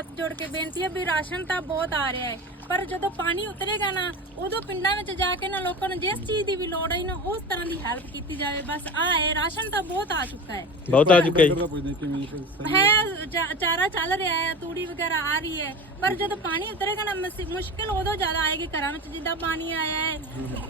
ਹੱਥ ਜੋੜ ਕੇ ਬੇਨਤੀ ਹੈ ਵੀ ਰਾਸ਼ਨ ਤਾਂ ਬਹੁਤ ਆ ਰਿਹਾ ਹੈ ਪਰ ਜਦੋਂ ਪਾਣੀ ਉਤਰੇਗਾ ਨਾ ਉਦੋਂ ਪਿੰਡਾਂ ਵਿੱਚ ਜਾ ਕੇ ਨਾ ਲੋਕਾਂ ਨੂੰ ਜਿਸ ਚੀਜ਼ ਦੀ ਵੀ ਲੋੜ ਹੈ ਨਾ ਉਸ ਤਰ੍ਹਾਂ ਦੀ ਹੈਲਪ ਕੀਤੀ ਜਾਵੇ। ਬਸ ਆ ਹੈ ਰਾਸ਼ਨ ਤਾਂ ਬਹੁਤ ਆ ਚੁੱਕਾ ਹੈ। ਬਹੁਤ ਆ ਚੁੱਕਾ ਹੈ ਚਾ- ਚਾਰਾ ਚੱਲ ਰਿਹਾ ਹੈ ਤੂੜੀ ਵਗੈਰਾ ਆ ਰਹੀ ਹੈ ਪਰ ਜਦੋਂ ਪਾਣੀ ਉਤਰੇਗਾ ਨਾ ਮਸ- ਮੁਸ਼ਕਿਲ ਉਦੋਂ ਜ਼ਿਆਦਾ ਆਏਗੀ ਘਰਾਂ ਵਿੱਚ ਜਿੱਦਾਂ ਪਾਣੀ ਆਇਆ ਹੈ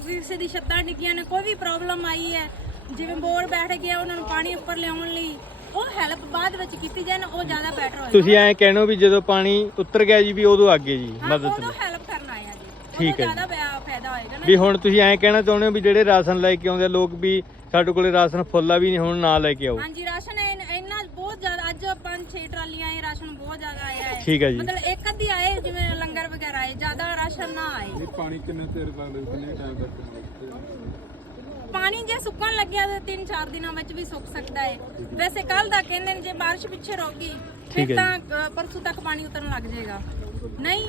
ਕਿਸੇ ਦੀ ਛੱਤਾਂ ਡਿੱਗੀਆਂ ਨੇ ਕੋਈ ਵੀ ਪ੍ਰੋਬਲਮ ਆਈ ਹੈ ਜਿਵੇਂ ਬੋਰ ਬੈਠ ਗਿਆ ਉਹਨਾਂ ਨੂੰ ਪਾਣੀ ਉੱਪਰ ਲਿਆਉਣ ਲਈ ਉਹ ਹੈਲਪ ਬਾਅਦ ਵਿੱਚ ਕੀਤੀ ਜਾਏ ਨਾ ਉਹ ਜ਼ਿਆਦਾ ਬੈਟਰ ਹੋਏਗਾ। ਤੁਸੀਂ ਐਂ ਕਹਿਣੋ ਵੀ ਜਦੋਂ ਪਾਣੀ ਉਤਰ ਗਿਆ ਜੀ ਵੀ ਉਦੋਂ ਅੱਗੇ ਜੀ ਹਾਂ ਮਦਦ ਲਈ ਹੈਲਪ ਕਰਨ ਆਇਆ ਜੀ। ਠੀਕ ਹੈ ਜ਼ਿਆਦਾ ਫਾਇਦਾ ਹੋਏਗਾ ਨਾ ਵੀ ਹੁਣ ਤੁਸੀਂ ਐਂ ਕਹਿਣਾ ਚਾਹੁੰਦੇ ਹੋ ਵੀ ਜਿਹੜੇ ਰਾਸ਼ਨ ਲੈ ਕੇ ਆਉਂਦੇ ਆ ਲੋਕ ਵੀ ਸਾਡੇ ਕੋਲੇ ਰਾਸ਼ਨ ਫੁੱਲਾ ਵੀ ਨਹੀਂ ਹੁਣ ਨਾ ਲੈ ਕੇ ਆਓ। ਹਾਂਜੀ ਰਾਸ਼ਨ ਇਨ- ਇੰਨਾ ਬਹੁਤ ਜ਼ਿਆਦਾ ਅੱਜ ਪੰਜ ਛੇ ਟਰਾਲੀਆਂ ਆਏ ਰਾਸ਼ਨ ਬਹੁਤ ਜ਼ਿਆਦਾ ਆਇਆ ਹੈ। ਠੀਕ ਹੈ ਜੀ। ਮਤਲਬ ਇੱਕ ਅੱਧੀ ਆਏ ਜਿਵੇਂ ਲੰਗਰ ਵਗੈਰਾ ਆਏ ਜ਼ਿਆਦਾ ਰਾਸ਼ਨ ਨਾ ਆਏ। ਇਹ ਪਾਣੀ ਕਿੰਨੇ ਚਿਰ ਲੱਗਦਾ ਕਿੰਨੇ ਟਾਈਮ ਤੱਕ ਪਾਣੀ ਜੇ ਸੁੱਕਣ ਲੱਗਿਆ ਤਾਂ 3-4 ਦਿਨਾਂ ਵਿੱਚ ਵੀ ਸੁੱਕ ਸਕਦਾ ਹੈ ਵੈਸੇ ਕੱਲ ਦਾ ਕਹਿੰਦੇ ਨੇ ਜੇ ਬਾਰਿਸ਼ ਪਿੱਛੇ ਰੁਕ ਗਈ ਠੀਕ ਹੈ ਫਿਰ ਤਾਂ ਅ, ਪਰਸੋਂ ਤੱਕ ਪਾਣੀ ਉਤਰਨ ਲੱਗ ਜਾਏਗਾ। ਨਹੀਂ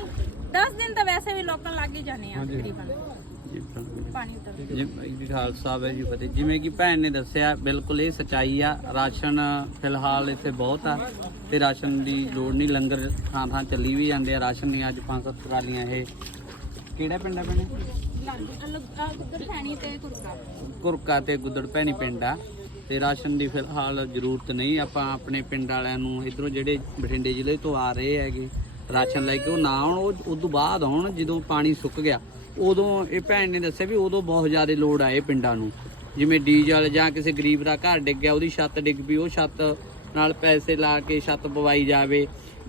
10 ਦਿਨ ਤਾਂ ਵੈਸੇ ਵੀ ਲੋਕਾਂ ਲੱਗ ਹੀ ਜਾਣੇ ਆ ਤਕਰੀਬਨ। ਪਾਣੀ ਉਤਰ ਜੀ ਜੀ ਖਾਲਸਾ ਹੈ ਜੀ ਫਤਿਹ। ਜਿਵੇਂ ਕਿ ਭੈਣ ਨੇ ਦੱਸਿਆ ਬਿਲਕੁਲ ਇਹ ਸਚਾਈ ਆ। ਰਾਸ਼ਨ ਫਿਲਹਾਲ ਇੱਥੇ ਬਹੁਤ ਆ ਤੇ ਰਾਸ਼ਨ ਦੀ ਲੋੜ ਨਹੀਂ। ਲੰਗਰ ਥਾਂ ਥਾਂ ਚੱਲੀ ਵੀ ਜਾਂਦੇ ਆ। ਰਾਸ਼ਨ ਦੀਆਂ ਅੱਜ 5-7 ਟਰਾਲੀਆਂ ਇਹ ਕਿਹੜਾ ਪਿੰਡ ਆ ਭੈਣੇ? ਗੁੱਦਰ ਥੈਣੀ ਤੇ ਕੁਰਕਾ ਕੁਰਕਾ ਤੇ ਗੁੱਦੜ ਭੈਣੀ ਪਿੰਡ ਆ। ਤੇ ਰਾਸ਼ਨ ਦੀ ਫਿਲਹਾਲ ਜ਼ਰੂਰਤ ਨਹੀਂ। ਆਪਾਂ ਆਪਣੇ ਪਿੰਡ ਵਾਲਿਆਂ ਨੂੰ ਇਧਰੋਂ ਜਿਹੜੇ ਬਠਿੰਡੇ ਜ਼ਿਲ੍ਹੇ ਤੋਂ ਆ ਰਹੇ ਹੈਗੇ ਰਾਸ਼ਨ ਲੈ ਕੇ ਉਹ ਨਾ ਆਉਣ ਉਹ ਉਸ ਤੋਂ ਬਾਅਦ ਆਉਣ ਜਦੋਂ ਪਾਣੀ ਸੁੱਕ ਗਿਆ। ਉਦੋਂ ਇਹ ਭੈਣ ਨੇ ਦੱਸਿਆ ਵੀ ਉਦੋਂ ਬਹੁਤ ਜ਼ਿਆਦਾ ਲੋੜ ਆਏ ਪਿੰਡਾਂ ਨੂੰ। ਜਿਵੇਂ ਡੀਜ਼ਲ ਜਾਂ ਕਿਸੇ ਗਰੀਬ ਦਾ ਘਰ ਡਿੱਗ ਗਿਆ ਉਹਦੀ ਛੱਤ ਡਿੱਗ ਪਈ ਉਹ ਛੱਤ ਨਾਲ ਪੈਸੇ ਲਾ ਕੇ ਛੱਤ ਪਵਾਈ ਜਾਵੇ।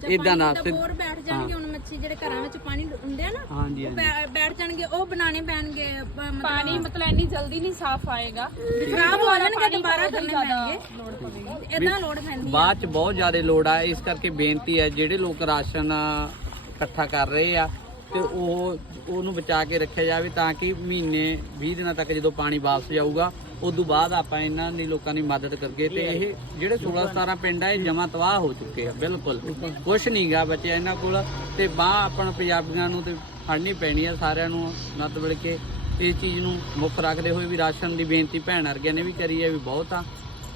ਇਦਾਂ ਨਾ ਦਾ ਬੋਰ ਬੈਠ ਜਾਣਗੇ ਮੱਛੀ ਜਿਹੜੇ ਘਰਾਂ ਵਿੱਚ ਪਾਣੀ ਹੁੰਦੇ ਆ ਨਾ ਹਾਂਜੀ ਉਹ ਹਾਂਜੀ ਬੈ- ਬੈਠ ਜਾਣਗੇ ਉਹ ਬਣਾਣੇ ਪੈਣਗੇ ਮਤਲਬ ਪਾਣੀ ਮਤਲਬ ਇੰਨੀ ਜਲਦੀ ਨਹੀਂ ਸਾਫ਼ ਆਏਗਾ। ਖਰਾਬ ਹੋ ਜਾਣਗੇ ਦੁਬਾਰਾ ਕਰਨੇ ਪੈਣਗੇ। ਇਦਾਂ ਲੋੜ ਪੈਂਦੀ ਹੈ ਬਾਅਦ ਚ ਬਹੁਤ ਜ਼ਿਆਦਾ ਲੋੜ ਆ ਇਸ ਕਰਕੇ ਬੇਨਤੀ ਹੈ ਜਿਹੜੇ ਲੋਕ ਰਾਸ਼ਨ ਇਕੱਠਾ ਕਰ ਰਹੇ ਆ ਤੇ ਉਹ ਉਹਨੂੰ ਬਚਾ ਕੇ ਰੱਖਿਆ ਜਾਵੇ ਤਾਂ ਕਿ ਮਹੀਨੇ 20 ਦਿਨਾਂ ਤੱਕ ਜਦੋਂ ਪਾਣੀ ਵਾਪਸ ਜਾਊਗਾ ਉਸ ਤੋਂ ਬਾਅਦ ਆਪਾਂ ਇਹਨਾਂ ਦੀ ਲੋਕਾਂ ਦੀ ਮਦਦ ਕਰਕੇ ਤੇ ਇਹ ਜਿਹੜੇ 16 17 ਪਿੰਡ ਆ, ਇਹ ਜਮਾ ਤਬਾਹ ਹੋ ਚੁੱਕੇ ਆ, ਬਿਲਕੁਲ। ਕੁਝ ਨਹੀਂਗਾ ਬਚਿਆ ਇਹਨਾਂ ਕੋਲ। ਤੇ ਬਾਹ ਆਪਾਂ ਪੰਜਾਬੀਆਂ ਨੂੰ ਤੇ ਫੜਨੀ ਪੈਣੀ ਆ, ਸਾਰਿਆਂ ਨੂੰ ਨੱਤ ਮਿਲ ਕੇ। ਇਸ ਚੀਜ਼ ਨੂੰ ਮੁੱਖ ਰੱਖਦੇ ਹੋਏ ਵੀ ਰਾਸ਼ਨ ਦੀ ਬੇਨਤੀ ਭੈਣ ਵਰਗਿਆਂ ਨੇ ਵੀ ਕਰੀ ਹੈ ਵੀ ਬਹੁਤ ਆ।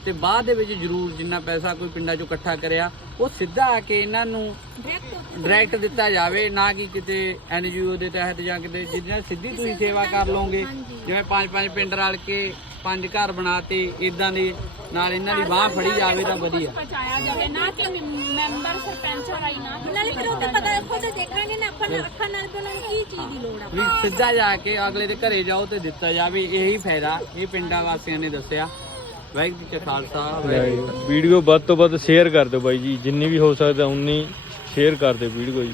ਤੇ ਬਾਅਦ ਦੇ ਵਿੱਚ ਜ਼ਰੂਰ ਜਿੰਨਾ ਪੈਸਾ ਕੋਈ ਪਿੰਡਾਂ 'ਚੋਂ ਇਕੱਠਾ ਕਰਿਆ ਉਹ ਸਿੱਧਾ ਆ ਕੇ ਇਹਨਾਂ ਨੂੰ ਡਾਇਰੈਕਟ ਦਿੱਤਾ ਜਾਵੇ ਨਾ ਕਿ ਕਿਤੇ ਐਨਜੀਓ ਦੇ ਤਹਿਤ ਜਾਂ ਕਿਤੇ ਜਿਹਨਾਂ ਸਿੱਧੀ ਤੁਸੀਂ ਸੇਵਾ ਕਰ ਲਓਗੇ। ਜਿਵੇਂ ਪੰਜ ਪੰਜ ਪਿੰਡ ਰਲ ਕੇ ਪੰਜ ਘਰ ਬਣਾਤੇ ਇਦਾਂ ਦੇ ਨਾਲ ਇਹਨਾਂ ਦੀ ਬਾਹ ਫੜੀ ਜਾਵੇ ਤਾਂ ਵਧੀਆ। ਪਹੁੰਚਾਇਆ ਜਾਵੇ ਨਾ ਕਿ ਮੈਂਬਰ ਸਰਪੰਚ ਰਾਈ ਨਾ। ਨਾਲੇ ਫਿਰ ਉਹ ਤਾਂ ਪਤਾ ਖੁਦ ਦੇਖਾਂਗੇ ਨਾ ਅੱਖਾਂ ਨਾਲ ਅੱਖਾਂ ਨਾਲ ਵੀ ਉਹਨਾਂ ਨੂੰ ਕੀ ਚੀਜ਼ ਦੀ ਲੋੜ ਆ। ਵੀ ਸਿੱਧਾ ਜਾ ਕੇ ਅਗਲੇ ਦੇ ਘਰੇ ਜਾਓ ਤੇ ਦਿੱਤਾ ਜਾਵੇ ਇਹੀ ਫਾਇਦਾ ਇਹ ਪਿੰਡਾਂ ਵਾਸੀਆਂ ਨੇ ਦੱਸਿਆ। ਵਾਹਿਗੁਰੂ ਜੀ ਕਾ ਖਾਲਸਾ ਵਾਹਿਗੁਰੂ। ਵੀਡੀਓ ਵੱਧ ਤੋਂ ਵੱਧ ਸ਼ੇਅਰ ਕਰ ਦਿਓ ਬਾਈ ਜੀ ਜਿੰਨੀ ਵੀ ਹੋ ਸਕਦਾ ਉਨੀ ਸ਼ੇਅਰ ਕਰ ਦਿਓ ਵੀਡੀਓ ਜੀ